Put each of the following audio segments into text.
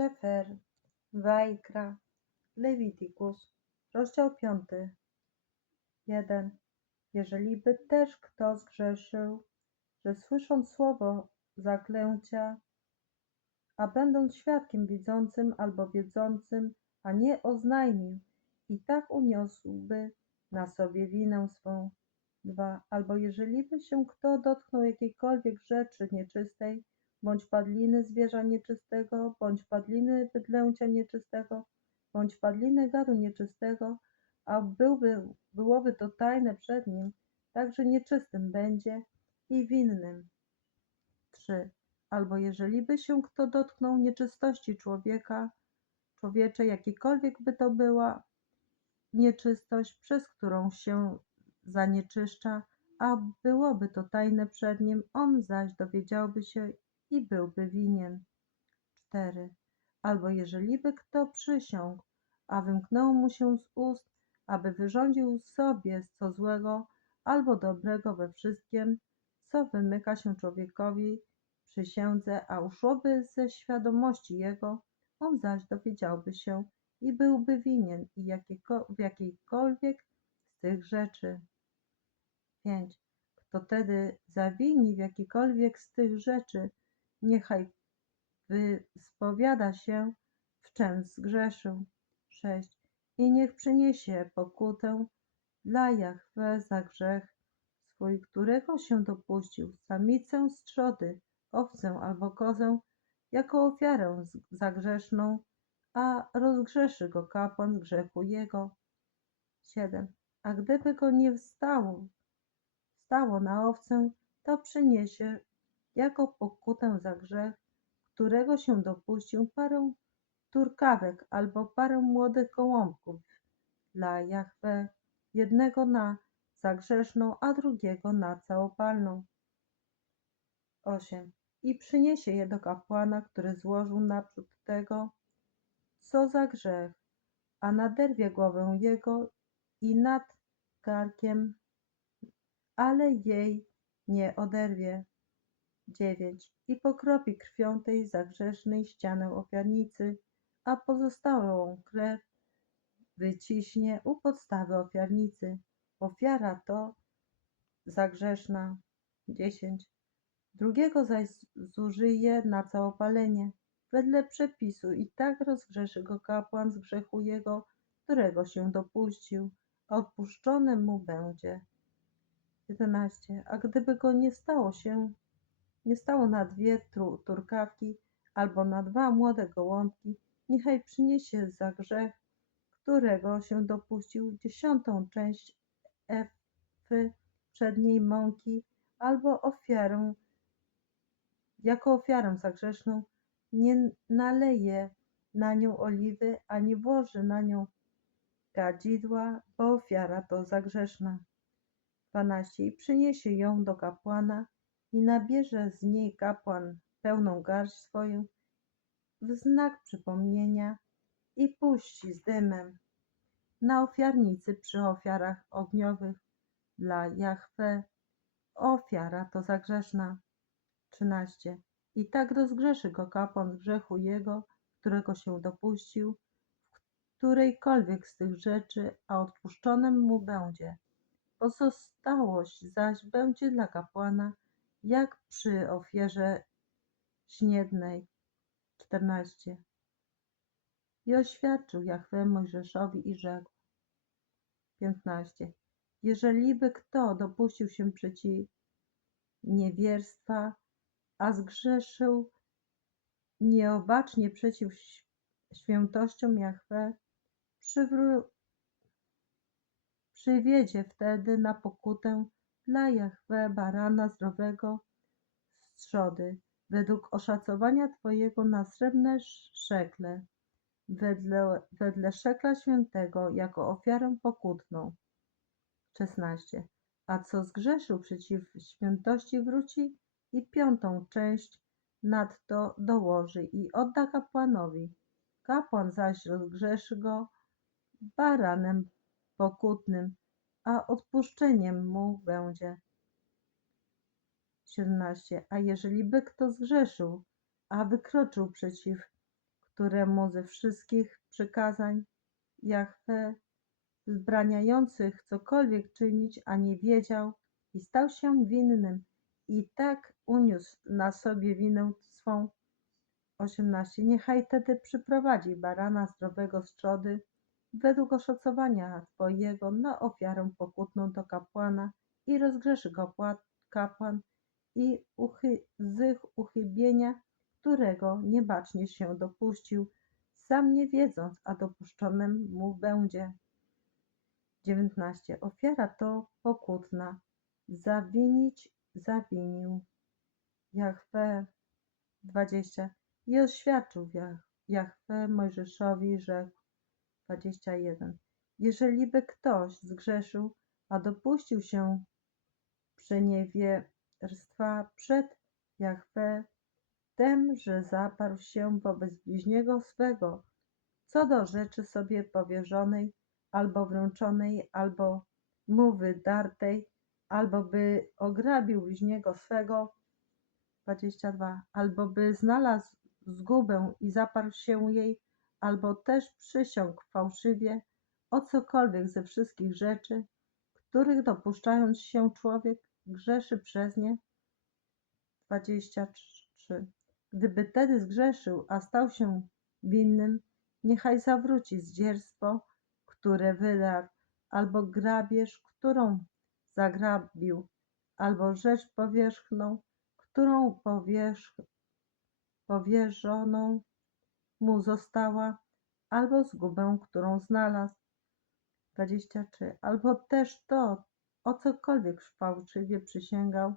Szefer, Wajkra, Lewitikus, rozdział piąty. Jeden. Jeżeli by też kto zgrzeszył, że słysząc słowo zaklęcia, a będąc świadkiem widzącym albo wiedzącym, a nie oznajmił, i tak uniosłby na sobie winę swą. Dwa. Albo jeżeli by się kto dotknął jakiejkolwiek rzeczy nieczystej, bądź padliny zwierza nieczystego, bądź padliny bydlęcia nieczystego, bądź padliny gadu nieczystego, a byłby, byłoby to tajne przed nim, także nieczystym będzie i winnym. 3. Albo jeżeli by się kto dotknął nieczystości człowieka, człowiecze, jakikolwiek by to była nieczystość, przez którą się zanieczyszcza, a byłoby to tajne przed nim, on zaś dowiedziałby się i byłby winien. 4. Albo jeżeli by kto przysiągł, a wymknęło mu się z ust, aby wyrządził sobie co złego albo dobrego we wszystkim, co wymyka się człowiekowi przysiędze, a uszłoby ze świadomości jego, on zaś dowiedziałby się i byłby winien i w jakiejkolwiek z tych rzeczy. 5. Kto tedy zawini w jakikolwiek z tych rzeczy, niechaj wyspowiada się, w czym zgrzeszył. 6. I niech przyniesie pokutę dla Jahwe za grzech swój, którego się dopuścił, samicę z trzody, owcę albo kozę, jako ofiarę za grzeszną, a rozgrzeszy go kapłan grzechu jego. 7. A gdyby go nie wstało, stało na owcę, to przyniesie jako pokutę za grzech, którego się dopuścił, parę turkawek albo parę młodych gołąbków dla Jahwe, jednego na zagrzeszną, a drugiego na całopalną. 8. I przyniesie je do kapłana, który złożył naprzód tego, co za grzech, a naderwie głowę jego i nad karkiem, ale jej nie oderwie. 9. I pokropi krwią tej zagrzesznej ścianę ofiarnicy, a pozostałą krew wyciśnie u podstawy ofiarnicy. Ofiara to zagrzeszna. 10. Drugiego zaś zużyje na całopalenie, wedle przepisu i tak rozgrzeszy go kapłan z grzechu jego, którego się dopuścił, a mu będzie. 11. A gdyby go nie stało się, nie stało na dwie turkawki albo na dwa młode gołąbki, niechaj przyniesie za grzech, którego się dopuścił, dziesiątą część efy przedniej mąki albo ofiarę, jako ofiarę za grzeszną, nie naleje na nią oliwy, ani włoży na nią kadzidła, bo ofiara to zagrzeszna. 12. I przyniesie ją do kapłana i nabierze z niej kapłan pełną garść swoją w znak przypomnienia i puści z dymem na ofiarnicy przy ofiarach ogniowych dla Jahwe. Ofiara to zagrzeszna. 13. I tak rozgrzeszy go kapłan grzechu jego, którego się dopuścił, w którejkolwiek z tych rzeczy, a odpuszczonym mu będzie. Pozostałość zaś będzie dla kapłana, jak przy ofierze śniednej. 14. I oświadczył Jahwe Mojżeszowi i rzekł. 15. Jeżeli by kto dopuścił się przeciw niewierstwa, a zgrzeszył nieobacznie przeciw świętościom Jahwe, przywró- przywiedzie wtedy na pokutę dla Jahwe barana zdrowego z trzody, według oszacowania Twojego na srebrne szekle, wedle, wedle szekla świętego, jako ofiarę pokutną. 16. A co zgrzeszył przeciw świętości wróci i piątą część nadto dołoży i odda kapłanowi. Kapłan zaś rozgrzeszy go baranem pokutnym, a odpuszczeniem mu będzie. 17. A jeżeli by kto zgrzeszył, a wykroczył przeciw któremu ze wszystkich przykazań Jahwe wzbraniających cokolwiek czynić, a nie wiedział i stał się winnym i tak uniósł na sobie winę swą. 18. Niechaj tedy przyprowadzi barana zdrowego z trzody według oszacowania Twojego na ofiarę pokutną do kapłana i rozgrzeszy go pła- kapłan i uchy, z ich uchybienia, którego niebacznie się dopuścił, sam nie wiedząc, a dopuszczonym mu będzie. 19. Ofiara to pokutna. Zawinić zawinił. Jahwe 20. I oświadczył Jah- Jahwe Mojżeszowi, rzekł 21. Jeżeli by ktoś zgrzeszył, a dopuścił się przeniewierstwa przed Jahwe, tem, że zaparł się wobec bliźniego swego, co do rzeczy sobie powierzonej, albo wręczonej, albo mu wydartej, albo by ograbił bliźniego swego, 22, albo by znalazł zgubę i zaparł się jej, albo też przysiągł fałszywie o cokolwiek ze wszystkich rzeczy, których dopuszczając się człowiek grzeszy przez nie. 23. Gdyby tedy zgrzeszył, a stał się winnym, niechaj zawróci zdzierstwo, które wydarł, albo grabież, którą zagrabił, albo rzecz powierzchną, którą powierzch, powierzoną mu została, albo zgubę, którą znalazł. 23. Albo też to, o cokolwiek fałszywie przysięgał,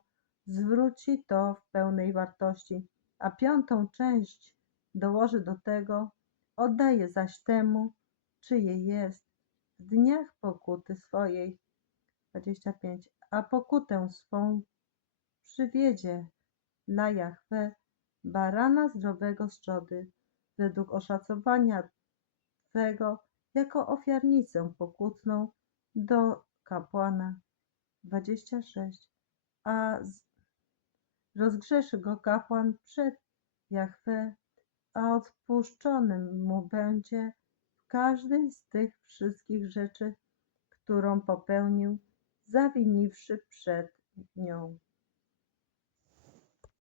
zwróci to w pełnej wartości, a piątą część dołoży do tego, oddaje zaś temu, czyje jest, w dniach pokuty swojej. 25. A pokutę swą przywiedzie dla Jahwe barana zdrowego z trzody, według oszacowania Twego, jako ofiarnicę pokutną do kapłana. 26. A z... rozgrzeszy go kapłan przed Jahwe, a odpuszczonym mu będzie w każdej z tych wszystkich rzeczy, którą popełnił, zawiniwszy przed nią.